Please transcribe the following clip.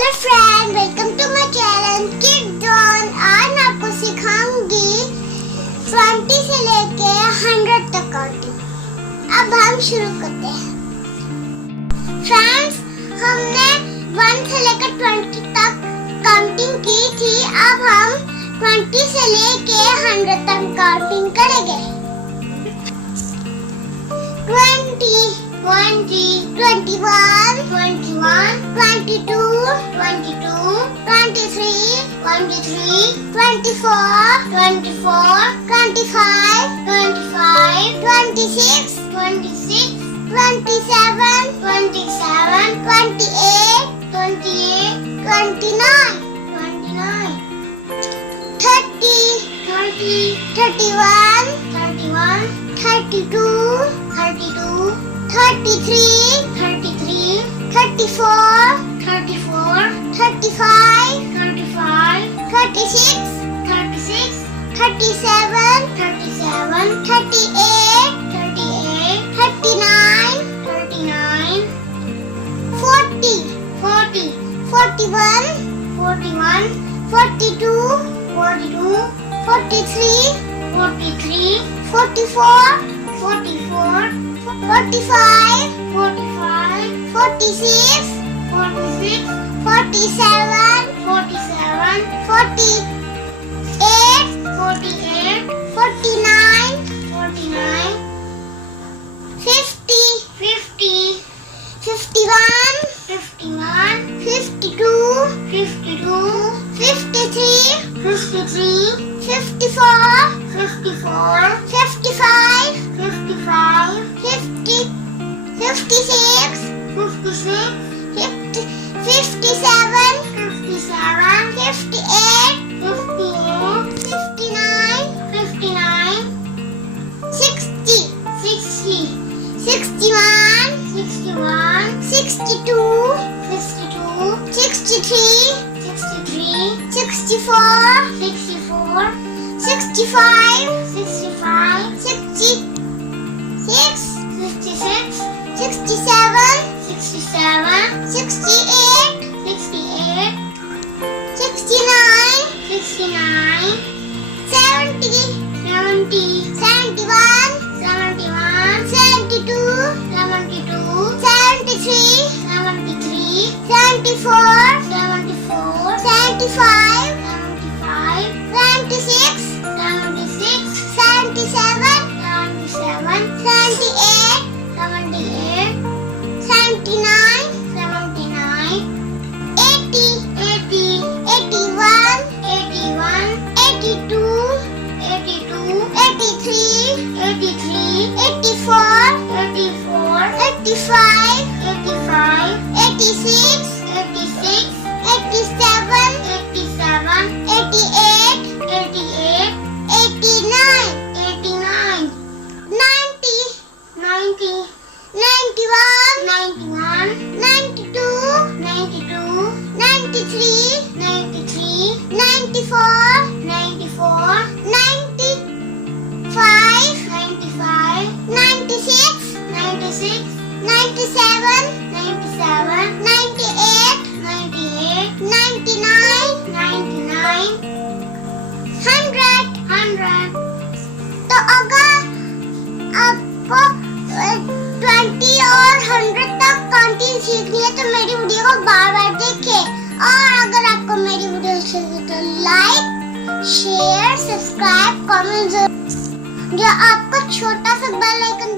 Hello friend, welcome to my channel kid John. आज मैं आपको सिखाऊंगी 20 से लेके 100 तक काउंटिंग। अब हम शुरू करते हैं। फ्रेंड्स, हमने 1 से लेकर 20 तक काउंटिंग की थी। अब हम 20 से लेके 100 तक काउंटिंग करेंगे। 20, 21, 22, 23, 24, 25, 26, 27, 28, 29, 30, 31, 32, 33, 34, 35, 36, 37, 38, 39, 40, 41, 42, 43, 44, 45, 46, 47, 48, 49, 50, 51, 52, 53, 54, 55, 56, 57, 58, 59, 60, 61, 62, 63, 64, 65, 66, 67, 68, 69, 70, 71, 72, 73, 74, 75, 76, 77, 78, 79, 80, 81, 82, 83, 84, 85, 86, 87, 88, 89, 90, 91, 92, 93, 94, 95, 96, 97, 98, 99, 100। तो अगर आपको 20 और 100 तक काउंटिंग सीखनी है तो मेरी वीडियो को बार-बार देखें। और अगर आपको मेरी वीडियो अच्छी लगे तो लाइक, शेयर, सब्सक्राइब, कमेंट जो आपको छोटा सा बेल आइकन